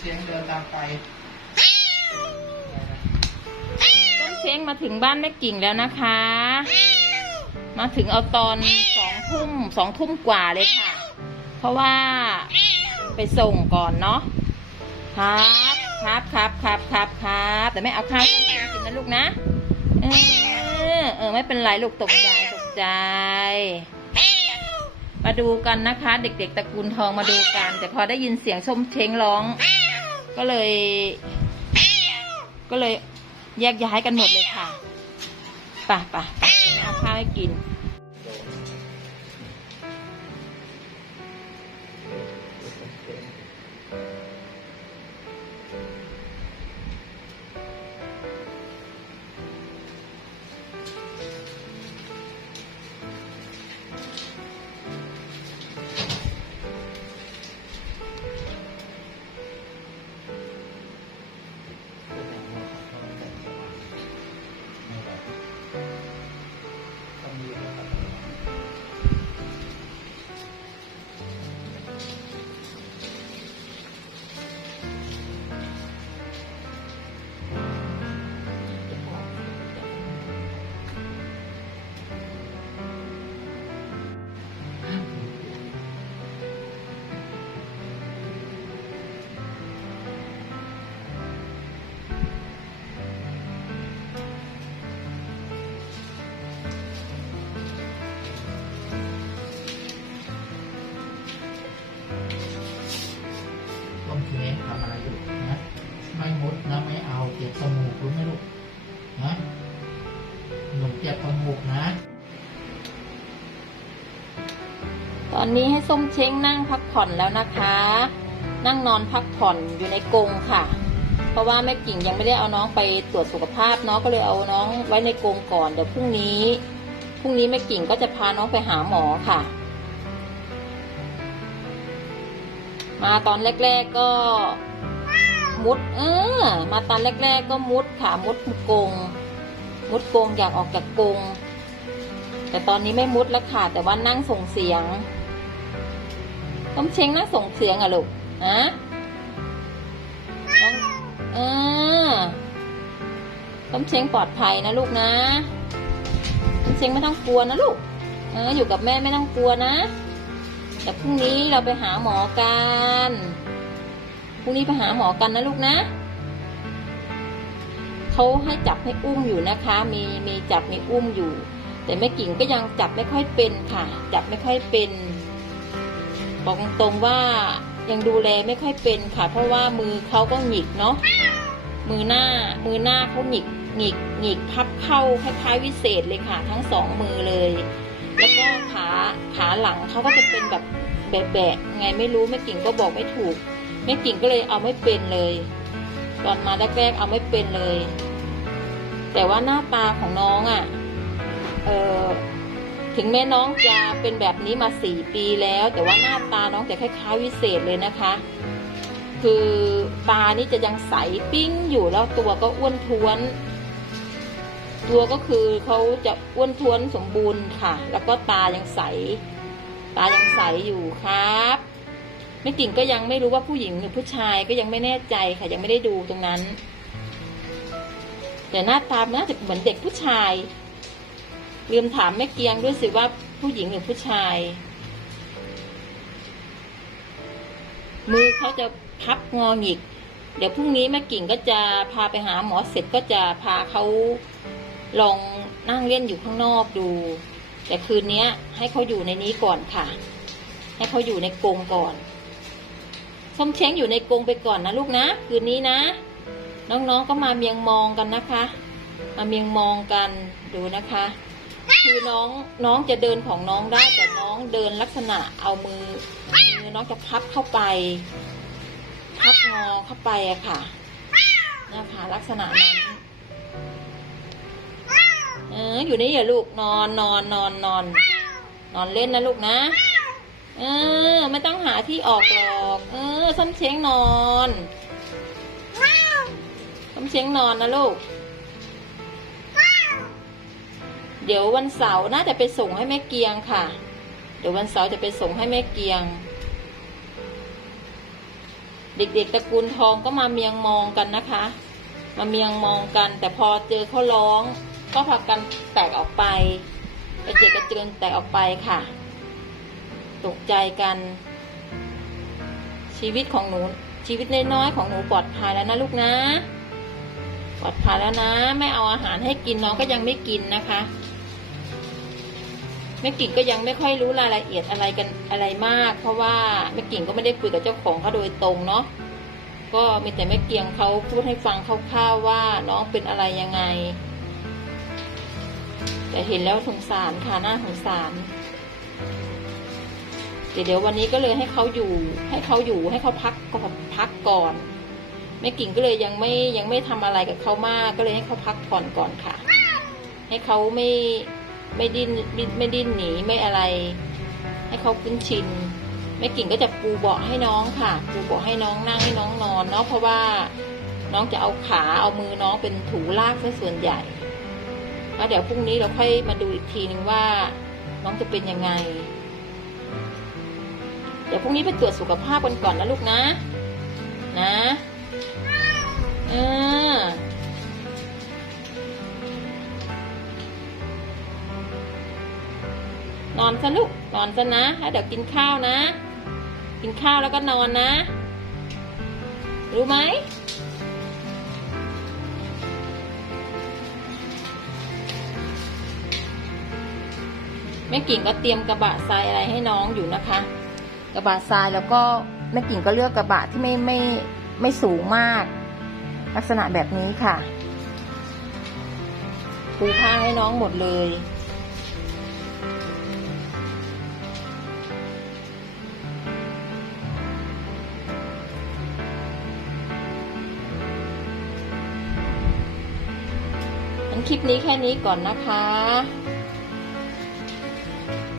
เสียงเดินตามไปต้นเช้งมาถึงบ้านแม่กิ่งแล้วนะคะ มาถึงเอาตอนสองทุ่มสองทุ่มกว่าเลยค่ะ เพราะว่าไปส่งก่อนเนาะครับครับครับครับครับครับแต่ไม่เอาข้าวต้มแกงกินนะลูกนะเออเออไม่เป็นไรลูกตกใจตกใจ มาดูกันนะคะ เด็กๆตระกูลทองมาดูกัน แต่พอได้ยินเสียงส้มเช้งร้อง ก็เลย ก็เลยแยกย้ายกันหมดเลยค่ะไป่ะป่ะป่ะเอาข้าวให้กิน ตอนนี้ให้ส้มเช้งนั่งพักผ่อนแล้วนะคะ นั่งนอนพักผ่อนอยู่ในกรงค่ะ เพราะว่าแม่กิ่งยังไม่ได้เอาน้องไปตรวจสุขภาพเนาะก็เลยเอาน้องไว้ในกรงก่อนเดี๋ยวพรุ่งนี้พรุ่งนี้แม่กิ่งก็จะพาน้องไปหาหมอค่ะ มาตอนแรก ๆก็มุด เออ มาตอนแรก ๆ ก็มุดค่ะมุดกรงมุดกรงอยากออกจากกรงแต่ตอนนี้ไม่มุดแล้วค่ะ แต่ว่านั่งส่งเสียง ต้มเช้งนั่งส่งเสียงอะลูกนะน้องเออต้มเช้งปลอดภัยนะลูกนะต้มเช้งไม่ต้องกลัวนะลูก เออ อยู่กับแม่ไม่ต้องกลัวนะแต่พรุ่งนี้เราไปหาหมอกัน พรุ่งนี้ไปหาหมอกันนะลูกนะเขาให้จับให้อุ้มอยู่นะคะ มีมีจับมีอุ้มอยู่ แต่แม่กิ่งก็ยังจับไม่ค่อยเป็นค่ะ จับไม่ค่อยเป็น บอกตรงๆว่ายังดูแลไม่ค่อยเป็นค่ะ เพราะว่ามือเขาก็หงิกเนาะมือหน้ามือหน้าเขาหงิกหงิกหงิกพับเข้าคล้ายๆวิเศษเลยค่ะ ทั้งสองมือเลย แล้วก็ขาขาหลังเขาก็จะเป็นแบบแบะๆไงไม่รู้แม่กิ่งก็บอกไม่ถูกแม่กิ่งก็เลยเอาไม่เป็นเลย ตอนมาแรกๆเอาไม่เป็นเลย แต่ว่าหน้าตาของน้องอะ่ะเออ ถึงแม่น้องจะเป็นแบบนี้มาสี่ปีแล้ว แต่ว่าหน้าตาน้องจะคล้ายๆวิเศษเลยนะคะ คือตานี่จะยังใสปิ้งอยู่แล้วตัวก็อ้วนท้วน ตัวก็คือเขาจะอ้วนท้วนสมบูรณ์ค่ะ แล้วก็ตายังใส ตายังใสอยู่ครับไม่กิ่งก็ยังไม่รู้ว่าผู้หญิงหรือผู้ชายก็ยังไม่แน่ใจค่ะยังไม่ได้ดูตรงนั้น แต่หน้าตาน่าจะเหมือนเด็กผู้ชาย ลืมถามแม่เกียงด้วยสิว่าผู้หญิงหรือผู้ชาย มือเขาจะพับงอหงิก เดี๋ยวพรุ่งนี้แม่กิ่งก็จะพาไปหาหมอเสร็จก็จะพาเขาลองนั่งเล่นอยู่ข้างนอกดู แต่คืนนี้ให้เขาอยู่ในนี้ก่อนค่ะ ให้เขาอยู่ในกรงก่อนส้มเช้งอยู่ในกรงไปก่อนนะลูกนะ คืนนี้นะ น้องๆก็มาเมียงมองกันนะคะ มาเมียงมองกันดูนะคะ คือน้องน้องจะเดินของน้องได้แต่น้องเดินลักษณะเอามือมือน้องจะพับเข้าไป พับงอเข้าไปอะค่ะนะคะลักษณะนั้นเอออยู่นี่อย่าลูกนอนนอนนอนนอน นอนเล่นนะลูกนะ เออไม่ต้องหาที่ออกหรอก เออส้มเช้งนอนส้มเช้งนอนนะลูก เดี๋ยววันเสาร์น่าจะไปส่งให้แม่เกียงค่ะ เดี๋ยววันเสาร์จะไปส่งให้แม่เกียง เด็กๆตระกูลทองก็มาเมียงมองกันนะคะ มาเมียงมองกัน แต่พอเจอเขาร้อง ก็พากันแตกออกไปกระเจิดกระเจิงแตกออกไปค่ะ ตกใจกัน ชีวิตของหนูชีวิตน้อยๆของหนูปลอดภัยแล้วนะลูกนะปลอดภัยแล้วนะ ไม่เอาอาหารให้กินน้องก็ยังไม่กินนะคะ ม่กิ่งก็ยังไม่ค่อยรู้รายละเอียดอะไรกันอะไรมาก เพราะว่าแม่กิ่งก็ไม่ได้คุยกับเจ้าของเขาโดยตรงเนาะก็มีแต่แม่เกียงเขาพูดให้ฟังคร่าวๆว่าน้องเป็นอะไรยังไง แต่เห็นแล้วสงสารค่ะน่าสงสารเดี๋ยวเดี๋ยววันนี้ก็เลยให้เขาอยู่ ให้เขาอยู่ให้เขาพักก็พักก่อนแม่กิ่งก็เลยยังไม่ยังไม่ทำอะไรกับเขามาก ก็เลยให้เขาพักผ่อนก่อนค่ะ ให้เขาไม่ ไม่ดิ้นดิ้นไม่ดิ้นหนีไม่อะไร ให้เขาคุ้นชินแม่กิ่งก็จะปูเบาะให้น้องค่ะ ปูเบาะให้น้องนั่งให้น้องนอนเนาะเพราะว่าน้องจะเอาขาเอามือน้องเป็นถูลากซะส่วนใหญ่แล้วเดี๋ยวพรุ่งนี้เราค่อยมาดูอีกทีนึงว่า น้องจะเป็นยังไง เดี๋ยวพรุ่งนี้ไปตรวจสุขภาพกันก่อนนะลูกนะ นะ อนอนซะลูกนอนซะนะแล้วเดี๋ยวกินข้าวนะ กินข้าวแล้วก็นอนนะ รู้ไหมแม่กิ่งก็เตรียมกระบะทรายอะไรให้น้องอยู่นะคะ กระบะทรายแล้วก็แม่กิ่งก็เลือกกระบะที่ไม่ไม่ไม่สูงมาก ลักษณะแบบนี้ค่ะปูผ้าให้น้องหมดเลย คลิปนี้แค่นี้ก่อนนะคะ